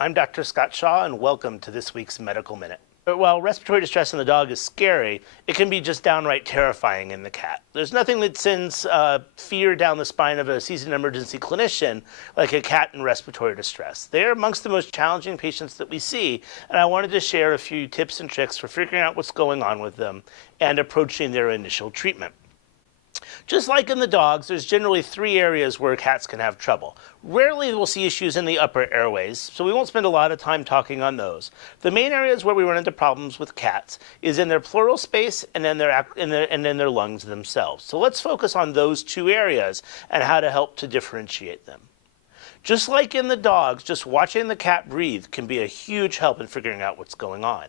I'm Dr. Scott Shaw, and welcome to this week's Medical Minute. While respiratory distress in the dog is scary, it can be just downright terrifying in the cat. There's nothing that sends fear down the spine of a seasoned emergency clinician like a cat in respiratory distress. They're amongst the most challenging patients that we see, and I wanted to share a few tips and tricks for figuring out what's going on with them and approaching their initial treatment. Just like in the dogs, there's generally 3 areas where cats can have trouble. Rarely we'll see issues in the upper airways, so we won't spend a lot of time talking on those. The main areas where we run into problems with cats is in their pleural space and in their lungs themselves. So let's focus on those 2 areas and how to help to differentiate them. Just like in the dogs, just watching the cat breathe can be a huge help in figuring out what's going on.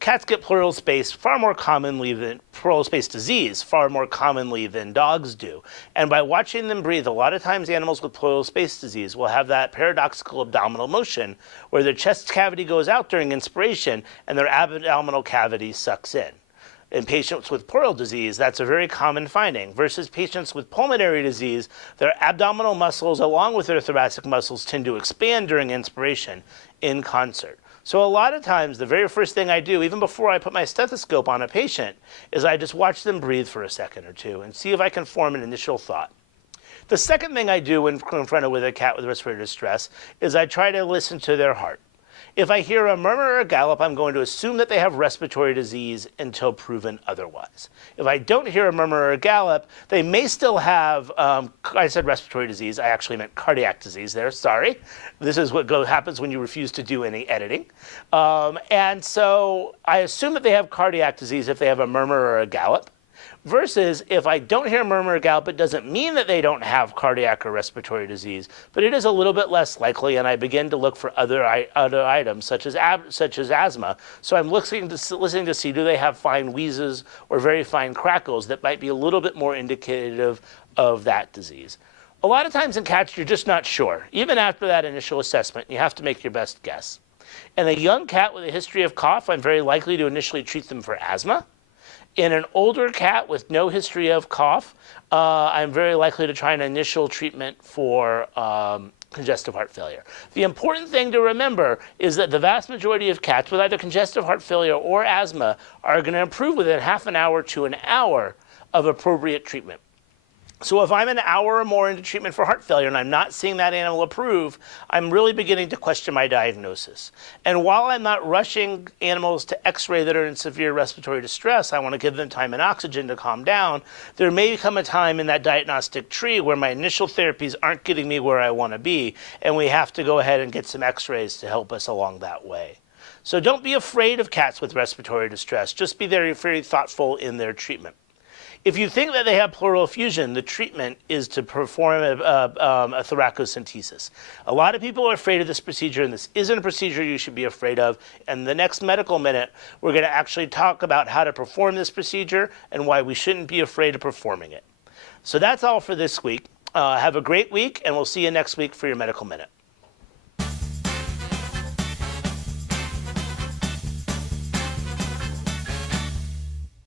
Cats get pleural space pleural space disease far more commonly than dogs do. And by watching them breathe, a lot of times animals with pleural space disease will have that paradoxical abdominal motion where their chest cavity goes out during inspiration and their abdominal cavity sucks in. In patients with pleural disease, that's a very common finding. Versus patients with pulmonary disease, their abdominal muscles along with their thoracic muscles tend to expand during inspiration in concert. So a lot of times, the very first thing I do, even before I put my stethoscope on a patient, is I just watch them breathe for a second or two and see if I can form an initial thought. The second thing I do when confronted with a cat with respiratory distress is I try to listen to their heart. If I hear a murmur or a gallop, I'm going to assume that they have respiratory disease until proven otherwise. If I don't hear a murmur or a gallop, they may still have, I said respiratory disease, I actually meant cardiac disease there, sorry. This is what happens when you refuse to do any editing. And so I assume that they have cardiac disease if they have a murmur or a gallop. Versus if I don't hear a murmur or gallop, it doesn't mean that they don't have cardiac or respiratory disease, but it is a little bit less likely, and I begin to look for other items such as asthma. So I'm listening to see, do they have fine wheezes or very fine crackles that might be a little bit more indicative of that disease. A lot of times in cats, you're just not sure. Even after that initial assessment, you have to make your best guess. In a young cat with a history of cough, I'm very likely to initially treat them for asthma. In an older cat with no history of cough, I'm very likely to try an initial treatment for congestive heart failure. The important thing to remember is that the vast majority of cats with either congestive heart failure or asthma are going to improve within half an hour to an hour of appropriate treatment. So if I'm an hour or more into treatment for heart failure and I'm not seeing that animal improve, I'm really beginning to question my diagnosis. And while I'm not rushing animals to x-ray that are in severe respiratory distress, I want to give them time and oxygen to calm down, there may come a time in that diagnostic tree where my initial therapies aren't getting me where I want to be, and we have to go ahead and get some x-rays to help us along that way. So don't be afraid of cats with respiratory distress. Just be very, very thoughtful in their treatment. If you think that they have pleural effusion, the treatment is to perform a thoracocentesis. A lot of people are afraid of this procedure, and this isn't a procedure you should be afraid of. And the next Medical Minute, we're going to actually talk about how to perform this procedure and why we shouldn't be afraid of performing it. So that's all for this week. Have a great week, and we'll see you next week for your Medical Minute.